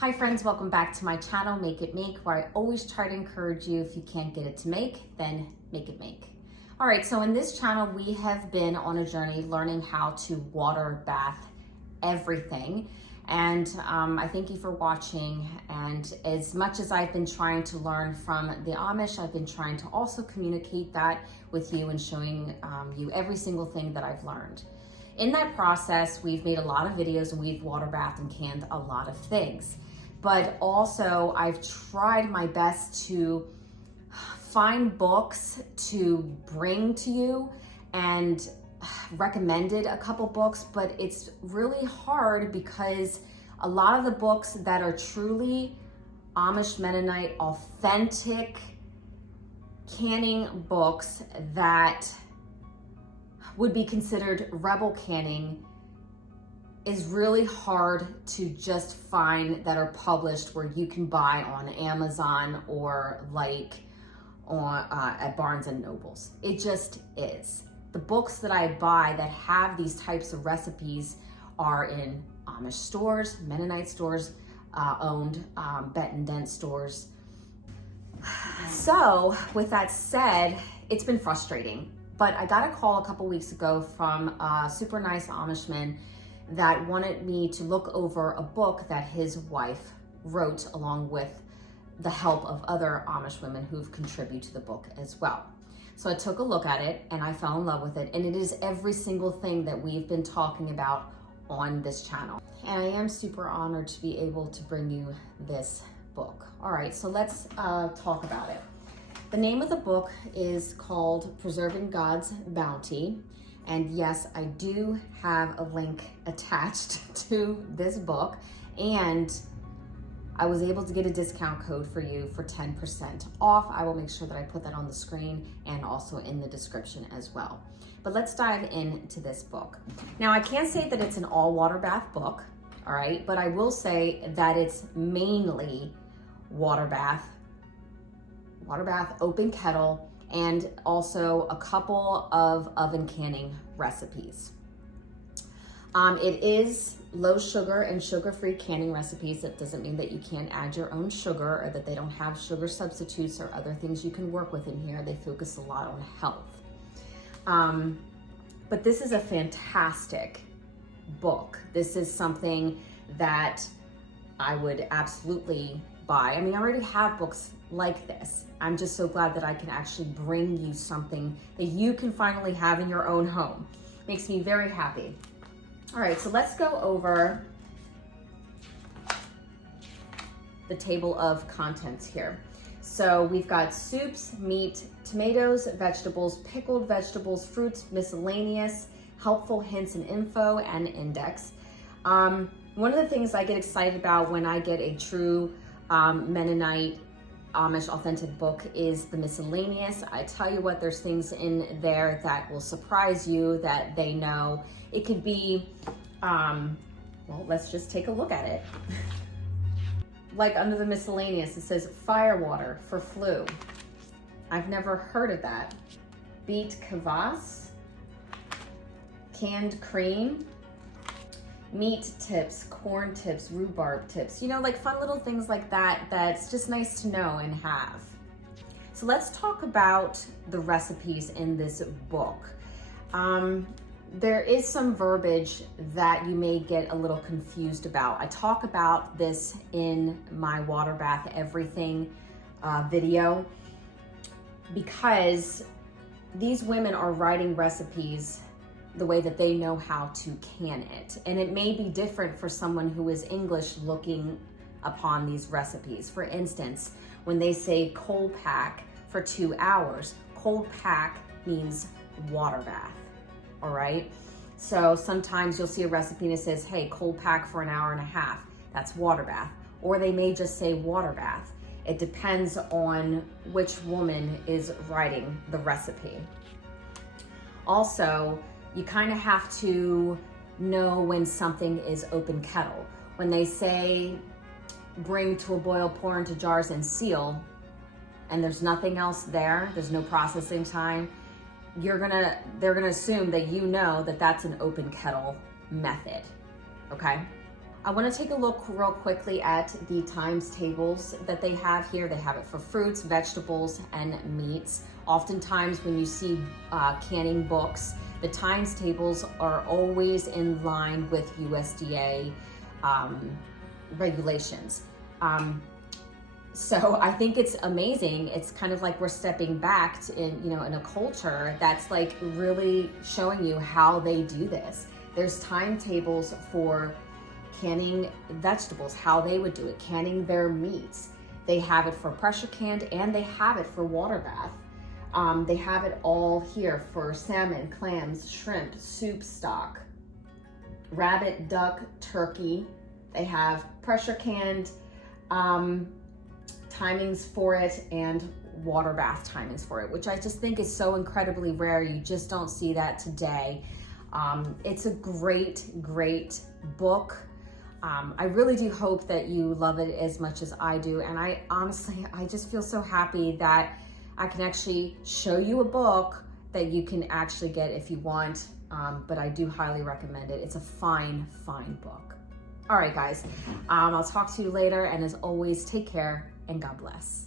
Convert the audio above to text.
Hi friends, welcome back to my channel, Make It Make, where I always try to encourage you, if you can't get it to make, then make it make. All right, so in this channel, we have been on a journey learning how to water bath everything. And I thank you for watching. And as much as I've been trying to learn from the Amish, I've been trying to also communicate that with you and showing you every single thing that I've learned. In that process, we've made a lot of videos and we've water bathed and canned a lot of things. But also I've tried my best to find books to bring to you and recommended a couple books, but it's really hard because a lot of the books that are truly Amish Mennonite authentic canning books that would be considered rebel canning is really hard to just find that are published where you can buy on Amazon or like on at Barnes and Nobles. It just is. The books that I buy that have these types of recipes are in Amish stores, Mennonite stores, owned Bet and Dent stores. So with that said, it's been frustrating, but I got a call a couple weeks ago from a super nice Amishman that wanted me to look over a book that his wife wrote along with the help of other Amish women who've contributed to the book as well. So I took a look at it and I fell in love with it, and it is every single thing that we've been talking about on this channel. And I am super honored to be able to bring you this book. All right, so let's talk about it. The name of the book is called Preserving God's Bounty. And yes, I do have a link attached to this book, and I was able to get a discount code for you for 10% off. I will make sure that I put that on the screen and also in the description as well. But let's dive into this book. Now, I can't say that it's an all water bath book, all right? But I will say that it's mainly water bath, open kettle, and also a couple of oven canning recipes. It is low sugar and sugar-free canning recipes. That doesn't mean that you can't add your own sugar or that they don't have sugar substitutes or other things you can work with in here. They focus a lot on health. But this is a fantastic book. This is something that I would absolutely buy. I mean, I already have books like this. I'm just so glad that I can actually bring you something that you can finally have in your own home. Makes me very happy. All right, so let's go over the table of contents here. So we've got soups, meat, tomatoes, vegetables, pickled vegetables, fruits, miscellaneous, helpful hints and info, and index. One of the things I get excited about when I get a true Mennonite Amish authentic book is the miscellaneous. I tell you what, there's things in there that will surprise you that they know. It could be, well, let's just take a look at it. Like under the miscellaneous, it says fire water for flu. I've never heard of that. Beet kvass, canned cream, meat tips, corn tips, rhubarb tips, you know, like fun little things like that, that's just nice to know and have. So let's talk about the recipes in this book. There is some verbiage that you may get a little confused about. I talk about this in my water bath everything video because these women are writing recipes the way that they know how to can it. And it may be different for someone who is English looking upon these recipes. For instance, when they say cold pack for 2 hours, cold pack means water bath, all right? So sometimes you'll see a recipe and it says, hey, cold pack for an hour and a half. That's water bath. Or they may just say water bath. It depends on which woman is writing the recipe. Also, you kind of have to know when something is open kettle. When they say bring to a boil, pour into jars and seal, and there's nothing else there, there's no processing time, they're gonna assume that you know that that's an open kettle method, okay? I want to take a look real quickly at the times tables that they have here. They have it for fruits, vegetables, and meats. Oftentimes when you see canning books, the times tables are always in line with USDA regulations. So I think it's amazing. It's kind of like we're stepping back in a culture that's like really showing you how they do this. There's timetables for canning vegetables, how they would do it, canning their meats. They have it for pressure canned and they have it for water bath. They have it all here for salmon, clams, shrimp, soup stock, rabbit, duck, turkey. They have pressure canned timings for it and water bath timings for it, which I just think is so incredibly rare. You just don't see that today. It's a great book. I really do hope that you love it as much as I do. And I just feel so happy that I can actually show you a book that you can actually get if you want. But I do highly recommend it. It's a fine book. All right, guys, I'll talk to you later. And as always, take care and God bless.